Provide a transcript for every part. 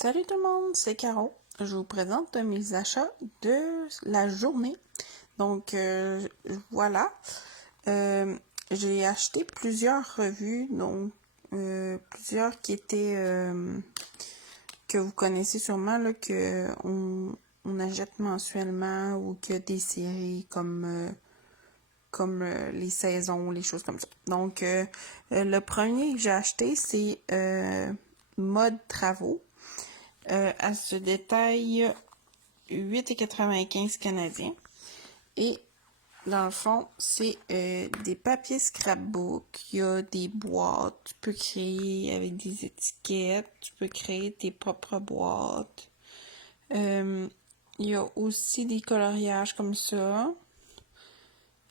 Salut tout le monde, c'est Caro. Je vous présente mes achats de la journée. Donc voilà, j'ai acheté plusieurs revues, donc plusieurs qui étaient que vous connaissez sûrement là, que on achète mensuellement ou que des séries comme les saisons, les choses comme ça. Donc le premier que j'ai acheté c'est Mode Travaux. Elle se détaille 8,95 canadiens. Et dans le fond, c'est des papiers scrapbook. Il y a des boîtes. Tu peux créer avec des étiquettes. Tu peux créer tes propres boîtes. Il y a aussi des coloriages comme ça.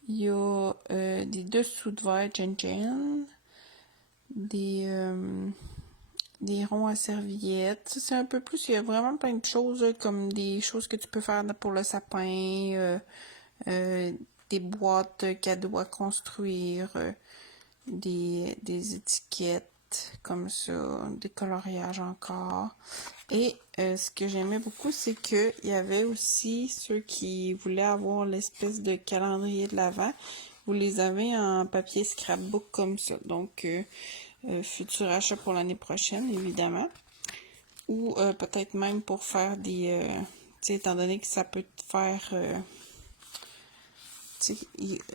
Il y a des dessous de verre Jen, des ronds à serviettes. C'est un peu plus, il y a vraiment plein de choses comme des choses que tu peux faire pour le sapin, des boîtes cadeaux à construire, des étiquettes comme ça, des coloriages encore. Et ce que j'aimais beaucoup, c'est qu'il y avait aussi ceux qui voulaient avoir l'espèce de calendrier de l'Avent. Vous les avez en papier scrapbook comme ça. Donc, futur achat pour l'année prochaine, évidemment. Ou peut-être même pour faire des... tu sais, étant donné que ça peut te faire...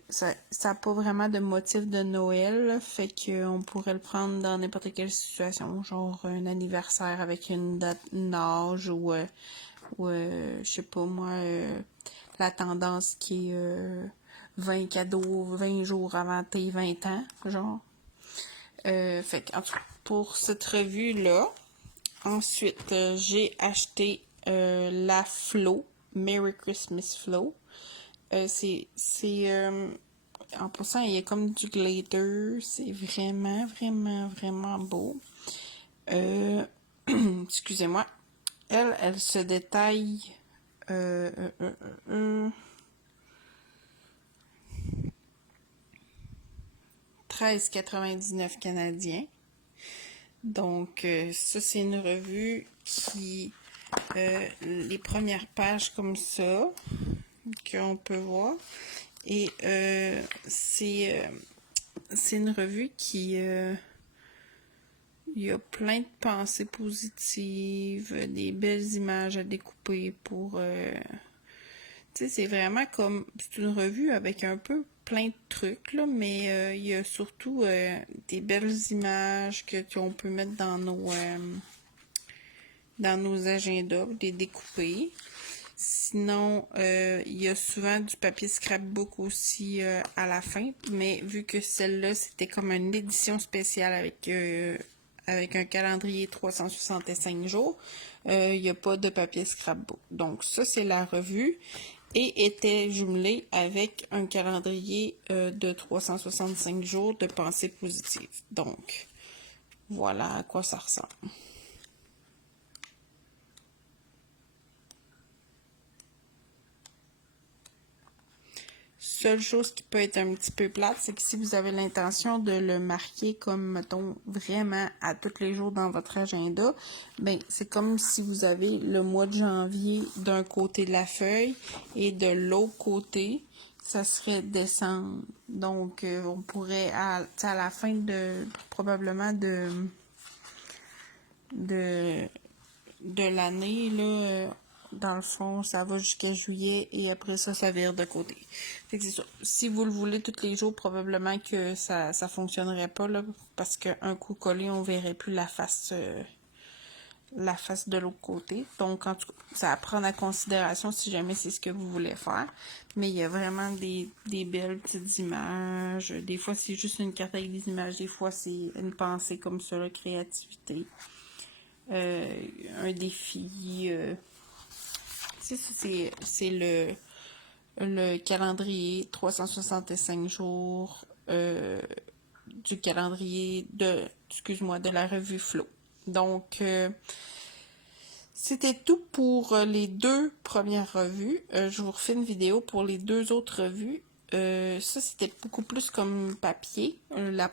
ça n'a pas vraiment de motif de Noël, là, fait qu'on pourrait le prendre dans n'importe quelle situation, genre un anniversaire avec une date, une âge, ou je sais pas moi, la tendance qui est 20 cadeaux, 20 jours avant tes 20 ans, genre. Fait que, en tout cas, pour cette revue-là, ensuite, j'ai acheté la Flo, Merry Christmas Flo. En passant, il y a comme du glitter. C'est vraiment, vraiment, vraiment beau. Excusez-moi. Elle se détaille 13,99 canadiens. Donc, ça, c'est une revue qui... les premières pages comme ça, qu'on peut voir. Et c'est une revue qui... il y a plein de pensées positives, des belles images à découper pour... tu sais, c'est vraiment comme... C'est une revue avec un peu plein de trucs, là, mais il y a surtout des belles images qu'on peut mettre dans nos agendas, les découper. Sinon, il y a souvent du papier scrapbook aussi à la fin, mais vu que celle-là, c'était comme une édition spéciale avec un calendrier 365 jours, il n'y a pas de papier scrapbook. Donc ça, c'est la revue et était jumelée avec un calendrier de 365 jours de pensée positive. Donc, voilà à quoi ça ressemble. Seule chose qui peut être un petit peu plate, c'est que si vous avez l'intention de le marquer comme, mettons, vraiment à tous les jours dans votre agenda, ben c'est comme si vous avez le mois de janvier d'un côté de la feuille et de l'autre côté, ça serait décembre. Donc, on pourrait, à la fin probablement de, de l'année, là, dans le fond, ça va jusqu'à juillet et après ça, ça vire de côté. Fait que c'est ça. Si vous le voulez tous les jours, probablement que ça fonctionnerait pas, là, parce qu'un coup collé, on verrait plus la face de l'autre côté. Donc, en tout cas, ça à prendre en considération si jamais c'est ce que vous voulez faire. Mais il y a vraiment des belles petites images. Des fois, c'est juste une carte avec des images. Des fois, c'est une pensée comme ça, la créativité. Un défi. C'est le calendrier 365 jours du calendrier de la revue Flo. Donc, c'était tout pour les deux premières revues. Je vous refais une vidéo pour les deux autres revues. Ça, c'était beaucoup plus comme papier. Les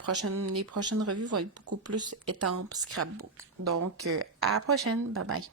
prochaines revues vont être beaucoup plus étampes scrapbook. Donc, à la prochaine. Bye bye.